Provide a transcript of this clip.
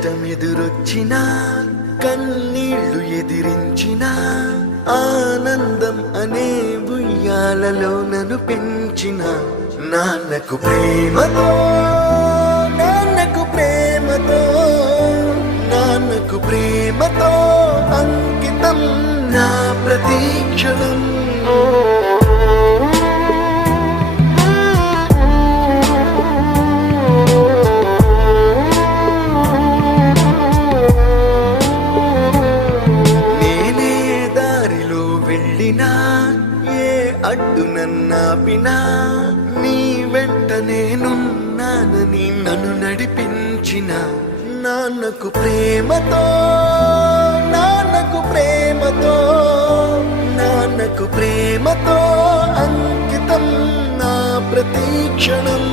కష్టమెదురొచ్చినా కన్నీళ్లు ఎదిరించినా ఆనందం అనే ఉయ్యాలలో నన్ను పెంచిన నాన్నకు ప్రేమతో నాన్నకు ప్రేమతో నాన్నకు ప్రేమతో అంకితం నా ప్రతీక్షణం. నేనే దారిలో వెళ్ళినా ఏ అడ్డు నన్నాపినా నీ వెంట నేనున్నానని నన్ను నడిపించిన నాన్నకు ప్రేమతో నాన్నకు ప్రేమతో నాన్నకు ప్రేమతో అంకితం నా ప్రతీక్షణం.